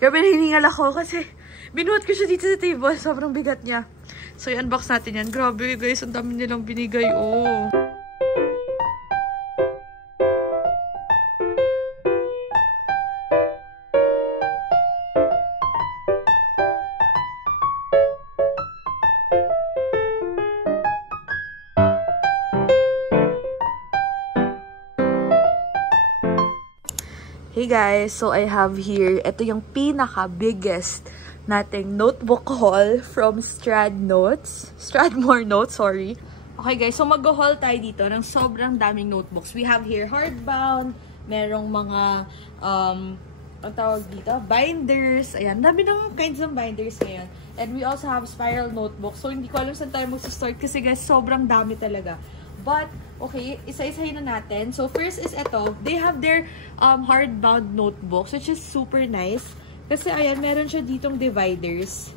Grabe, hiningal ako kasi binuhat ko siya dito sa table. Sobrang bigat niya. So, i-unbox natin yan. Grabe, guys. Ang dami nilang binigay, oh. Hey guys, so I have here, ito yung pinaka-biggest nating notebook haul from Strathmore Notes, sorry. Okay guys, so mag-haul tayo dito ng sobrang daming notebooks. We have here hardbound, merong mga, ang tawag dito, binders. Ayan, dami ng kinds ng binders ngayon. And we also have spiral notebooks. So hindi ko alam saan tayo mag-start kasi guys, sobrang dami talaga. But, okay, isa-isahin na natin. So, first is ito. They have their hardbound notebooks, which is super nice. Kasi, ayan, meron siya ditong dividers.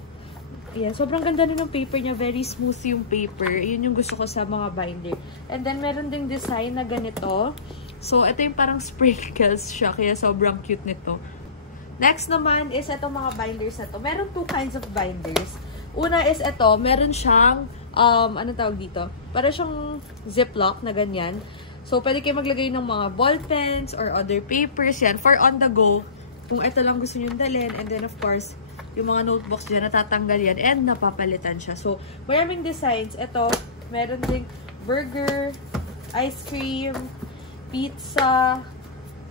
Ayan, sobrang ganda na ng paper niya. Very smooth yung paper. Yun yung gusto ko sa mga binder. And then, meron ding design na ganito. So, ito yung parang sprinkles siya. Kaya, sobrang cute nito. Next naman is itong mga binders na to. Meron two kinds of binders. Una is ito. Meron siyang ano tawag dito? Para siyang ziplock na ganyan. So, pwede kayo maglagay ng mga ball pens or other papers. Yan, for on the go. Kung ito lang gusto nyo dalhin. And then, of course, yung mga notebooks dyan, natatanggal yan. And napapalitan siya. So, maraming designs. Ito, meron ding burger, ice cream, pizza.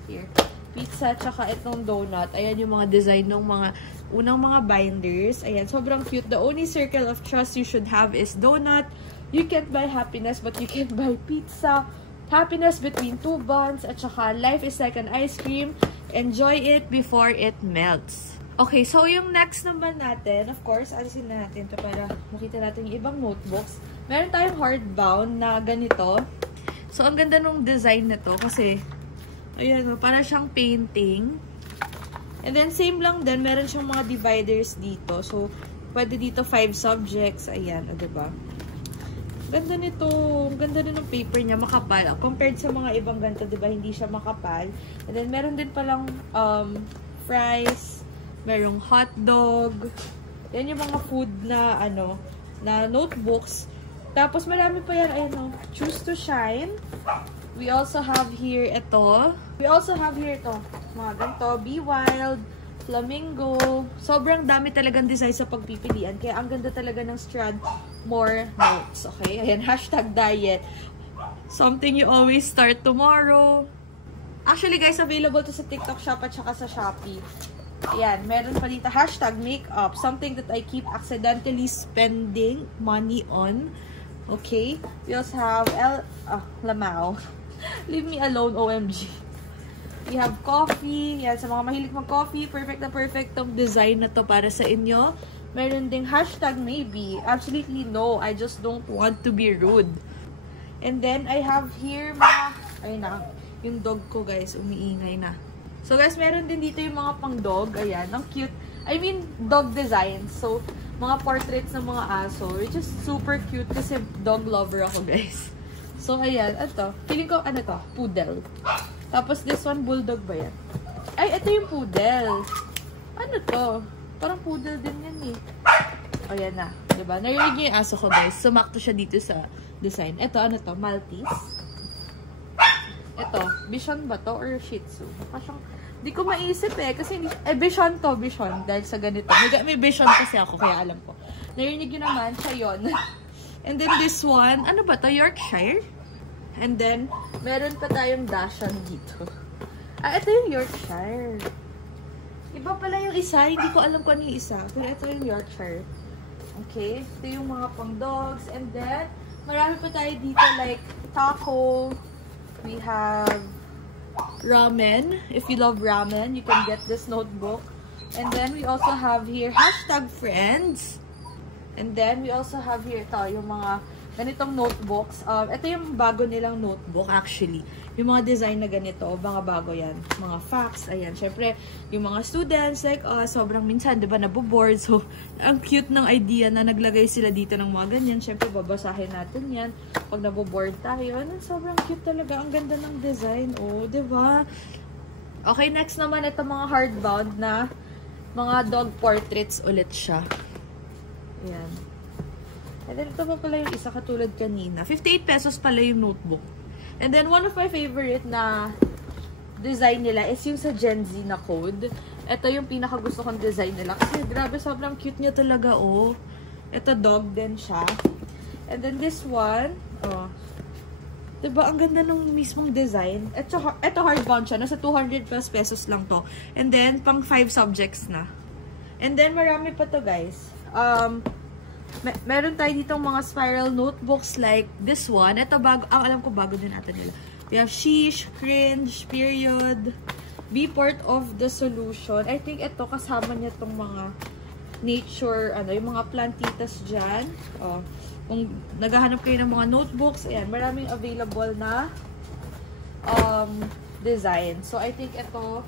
Here. Pizza, tsaka itong donut. Ayan yung mga design ng mga unang mga binders. Ayan, sobrang cute. The only circle of trust you should have is donut. You can't buy happiness, but you can buy pizza. Happiness between two buns. At saka, life is like an ice cream. Enjoy it before it melts. Okay, so yung next naman natin, of course, alisin na natin ito para makita natin yung ibang notebooks. Meron tayong hardbound na ganito. So, ang ganda nung design na to kasi, ayan, para siyang painting. And then, same lang din. Meron siyang mga dividers dito. So, pwede dito 5 subjects. Ayan, o, diba? Ganda nito. Ganda din ng paper niya. Makapal. Compared sa mga ibang ganito, diba? Hindi siya makapal. And then, meron din palang fries. Merong hotdog. Yan yung mga food na, na notebooks. Tapos, marami pa yan. Ayan, o. Choose to shine. We also have here ito. We also have here ito. Mga ganito. Be Wild. Flamingo. Sobrang dami talagang design sa pagpipilian. Kaya ang ganda talaga ng Strathmore Notes. Okay? Ayan. Hashtag diet. Something you always start tomorrow. Actually guys, available to sa TikTok Shop at saka sa Shopee. Ayan. Meron pa dito. Hashtag makeup. Something that I keep accidentally spending money on. Okay? We also have Lamau. Leave me alone, OMG. We have coffee. Yan, sa mga mahilig mag-coffee, perfect na perfect tong design na to para sa inyo. Meron ding hashtag maybe. Absolutely no. I just don't want to be rude. And then, I have here mga, ayun na, yung dog ko guys, umiingay na. So guys, meron din dito yung mga pang dog. Ayan, ang cute. I mean, dog designs. So, mga portraits ng mga aso. Which is super cute kasi dog lover ako guys. So, ayan. Ito. Feeling ko, ano to? Poodle. Tapos, this one, bulldog ba yan? Ay, ito yung poodle. Ano to? Parang poodle din yan eh. O, yan na. Diba? Narinig niyo yung aso ko, guys. Sumakto siya dito sa design. Ito, ano to? Maltese. Ito. Bichon ba to? Or Shih Tzu? Di ko maisip eh. Kasi, Bichon to. Bichon. Dahil sa ganito. May Bichon kasi ako, kaya alam ko. Narinig niyo naman, siya yun. And then this one, ano ba to? Yorkshire? And then, meron pa tayong Dachshund dito. Ah, ito yung Yorkshire. Iba pala yung isa. Hindi ko alam kung ano yung isa. Pero ito yung Yorkshire. Okay? Ito yung mga pang dogs. And then, marami pa tayo dito like taco. We have ramen. If you love ramen, you can get this notebook. And then, we also have here hashtag friends. And then, we also have here ito, yung mga ganitong notebooks. Ito yung bago nilang notebook, actually. Yung mga design na ganito, mga bago yan. Mga facts, ayan. Siyempre, yung mga students, like, sobrang minsan, di ba, naboboard. So, ang cute ng idea na naglagay sila dito ng mga ganyan. Siyempre, babasahin natin yan. Pag naboboard tayo, ano, sobrang cute talaga. Ang ganda ng design, oh, di ba? Okay, next naman, ito mga hardbound na Mga dog portraits ulit siya. Ayan. And then, ito pa pala yung isa katulad kanina. 58 pesos pala yung notebook. And then, one of my favorite na design nila is yung sa Gen Z na code. Ito yung pinakagusto kong design nila. Kasi, grabe, sobrang cute niya talaga, oh. Ito, dog din siya. And then, this one, oh. Diba, ang ganda nung mismong design. Ito hardbound siya. Nasa 200 plus pesos lang to. And then, pang 5 subjects na. And then, marami pa to, guys. Meron tayo ditong mga spiral notebooks like this one. Ito, alam ko, bago din ata nila. We have Sheesh, Cringe, Period, Be Part of the Solution. I think ito, kasama niya tong mga nature, yung mga plantitas dyan. Oh. Kung naghahanap kayo ng mga notebooks, ayan, maraming available na design. So, I think ito,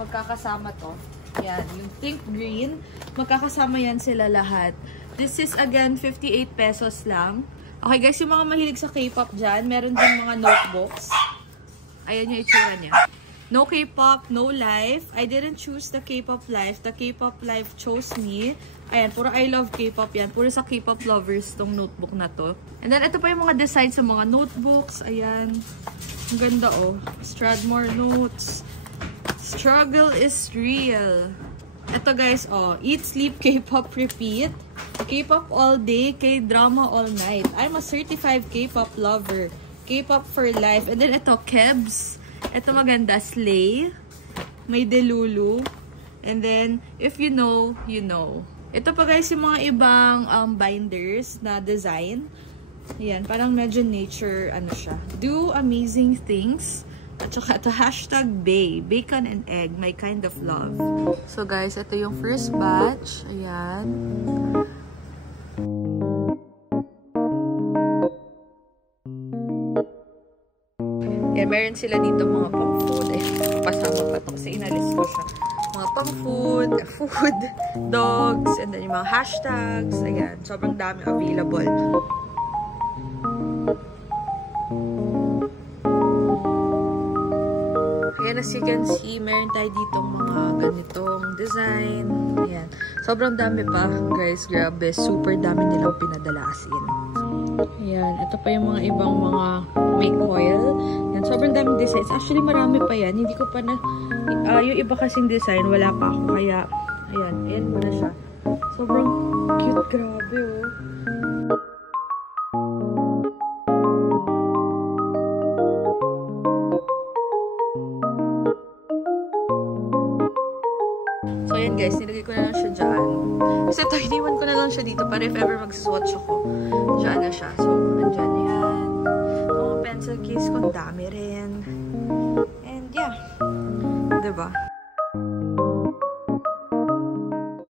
magkakasama to. Ayan, yung Think Green, magkakasama yan sila lahat. This is, again, 58 pesos lang. Okay, guys, yung mga mahilig sa K-pop dyan, meron din mga notebooks. Ayan yung itsura niya. No K-pop, no life. I didn't choose the K-pop life. The K-pop life chose me. Ayan, puro I love K-pop yan. Puro sa K-pop lovers tong notebook na to. And then, ito pa yung mga designs sa mga notebooks. Ayan. Ang ganda, oh. Stradmore notes. Struggle is real. Ito, guys, oh. Eat, sleep, K-pop, repeat. K-pop all day, K-drama all night. I'm a certified K-pop lover. K-pop for life. And then, ito, Kebs. Ito maganda, Slay. May Delulu. And then, if you know, you know. Ito pa guys, yung mga ibang binders na design. Ayan, parang medyo nature, siya. Do amazing things. At saka ito, hashtag Bay. Bacon and egg, my kind of love. So guys, ito yung first batch. Ayan. Ayan, meron sila dito mga pang-food. Ayan, papasama pa ito kasi inalis ko siya. Mga pang-food, food, dogs, and then yung mga hashtags. Ayan, sobrang dami available. Ayan, as you can see, meron tayo ditong mga ganitong design. Ayan, sobrang dami pa, guys. Grabe, super dami nilang pinadala as in. Ayan, ito pa yung mga ibang mga make oil. Ayan, sobrang daming designs. Actually, marami pa yan. Hindi ko pa na, yung iba kasing design, wala pa ako. Kaya, ayan mo na siya. Sobrang cute, grabe, oh. So, ayan guys, nilagay ko na lang siya dyan. Kasi ito, hiniwan ko na lang siya dito para if ever mag-swatch ako, dyan na siya. So, andyan yan. Mga pencil case ko, dami rin. And yeah, diba?